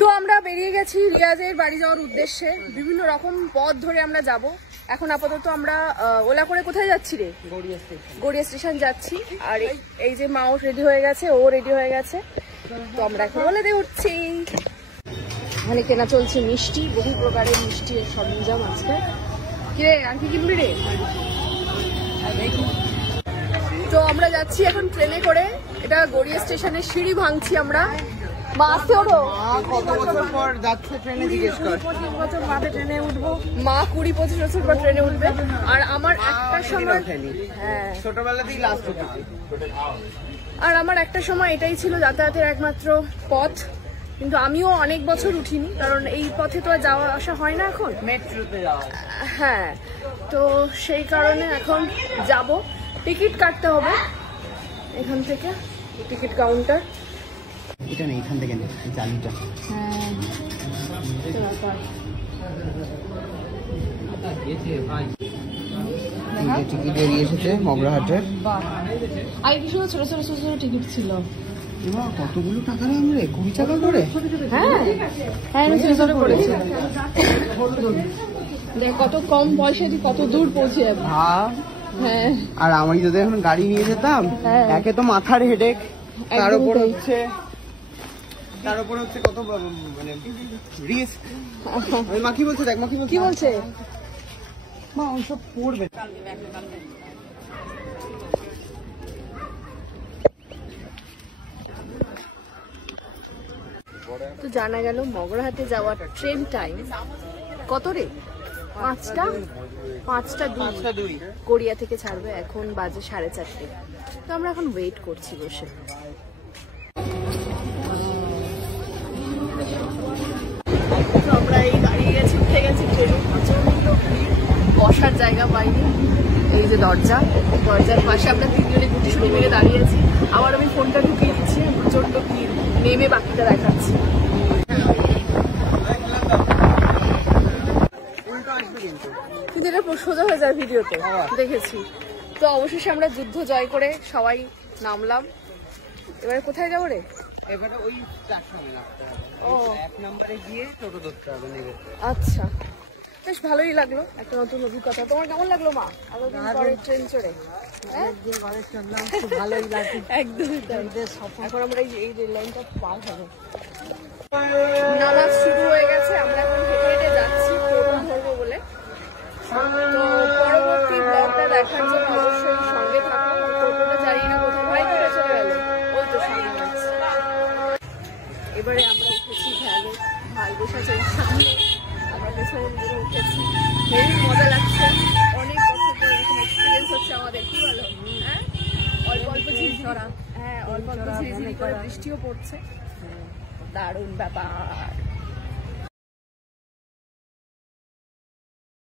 তো আমরা বেরিয়ে গেছি রিয়াজের বাড়ি যাওয়ার উদ্দেশ্যে। বিভিন্ন রকম পথ ধরে আমরা যাব। এখন আপাতত আমরা ওলা করে কোথায় যাচ্ছি রে? গড়িয়া স্টেশন যাচ্ছি। আর এই যে মাও রেডি হয়ে গেছে, ও রেডি হয়ে গেছে। তো আমরা এখন ওলাতে উঠছি। এখানে কেনা চলছে মিষ্টি, বহু প্রকারের মিষ্টির সরঞ্জাম আছে। কিরে আর কি কিনবি রে? তো আমরা যাচ্ছি এখন ট্রেনে করে। এটা গড়িয়া স্টেশনের সিঁড়ি ভাঙছি আমরা। মা আসতে ওঠো। কত বছর পর যাচ্ছে ট্রেনে জিজ্ঞেস কর। 25 বছর বাদে ট্রেনে উঠবো। মা 20-25 বছর পর ট্রেনে উঠবে। আর আমার একটা সময়, হ্যাঁ ছোটবেলাতেই লাস্ট উঠেছি। আর আমার একটা সময় এটাই ছিল যাতায়াতের একমাত্র পথ। কিন্তু আমিও অনেক বছর উঠিনি, কারণ এই পথে তো আর যাওয়া আসা হয় না এখন, মেট্রোতে যাওয়া। হ্যাঁ, তো সেই কারণে এখন যাব। টিকিট কাটতে হবে এখান থেকে, টিকিট কাউন্টার। এটা নেই, এখান থেকে নেই জালিটা। হ্যাঁ, টিকিট বেরিয়ে এসেছে মগরাহাটের। আগে কি সুন্দর ছোট ছোট ছোট ছোট টিকিট ছিল। কতগুলো টাকা দাম রে? 20 টাকা করে? হ্যাঁ হ্যাঁ, ছোট ছোট করেছিল। দেখ কত কম পয়সা দিয়ে কত দূর পৌঁছে যাবে। হ্যাঁ, আর আমি যদি এখন গাড়ি নিয়ে যেতাম, একে তো মাথার হেডেক, তার উপর হচ্ছে কত মানে রিস্ক। মা কি বলছে দেখ, মা কি বলছে মা ওইসব পড়বে। তো জানা গেল মগরাহাটে যাওয়ার ট্রেন টাইম কত রে? 5টা 2 গড়িয়া থেকে ছাড়বে। এখন বাজে 4:30। তো আমরা এখন ওয়েট করছি বসে। তো আমরা এই দাঁড়িয়ে গেছি, উঠে গেছি ট্রেনে। প্রচন্ড ভিড়, বসার জায়গা পাইনি। এই যে দরজার পাশে আমরা 3জনে গুটি শুটি মেরে দাঁড়িয়েছি। আবার আমি ফোনটা ঢুকিয়ে দিচ্ছি। প্রচন্ড ভিড়, নেমে বাকিটা দেখাচ্ছি। কিন্তু এটা সোজা হয়ে যায় ভিডিওতে, দেখেছি। তো অবশেষে আমরা যুদ্ধ জয় করে সবাই নামলাম। এবারে কোথায় যাবো রে? এবারে ওই প্ল্যাটফর্মে নামতে হবে। ও 1 নম্বরে গিয়ে টোটো ধরতে হবে নেবে। আচ্ছা, বেশ ভালোই লাগলো, একটা নতুন অভিজ্ঞতা। তোমার কেমন লাগলো মা এতদিন পরে ট্রেন চড়ে? খুব ভালোই লাগছে একদম। এখন আমরা এই রেল লাইনটা পার হবো। নামা শুরু হয়ে গেছে, আমরা এখন হেঁটে হেঁটে যাচ্ছি টোটো ধরবো বলে। তো পরবর্তী ব্লগটা দেখার জন্য অবশ্যই সঙ্গে থাকো। টোটোটা জানি না কোথাও ভাই করে চলে গেল, ওই তো সামনে আছে। এবারে আমরা উঠেছি ভ্যানে, ভাই বসেছে সামনে, আমরা পেছনে নিজেরা উঠেছি। হেবি মজা লাগছে, অনেক বছর পর এরকম এক্সপিরিয়েন্স হচ্ছে আমাদের। কি বলো? হ্যাঁ, অল্প অল্প ঝিরিঝিরি, হ্যাঁ অল্প অল্প ঝিরিঝিরি করে বৃষ্টিও পড়ছে। দারুণ ব্যাপার।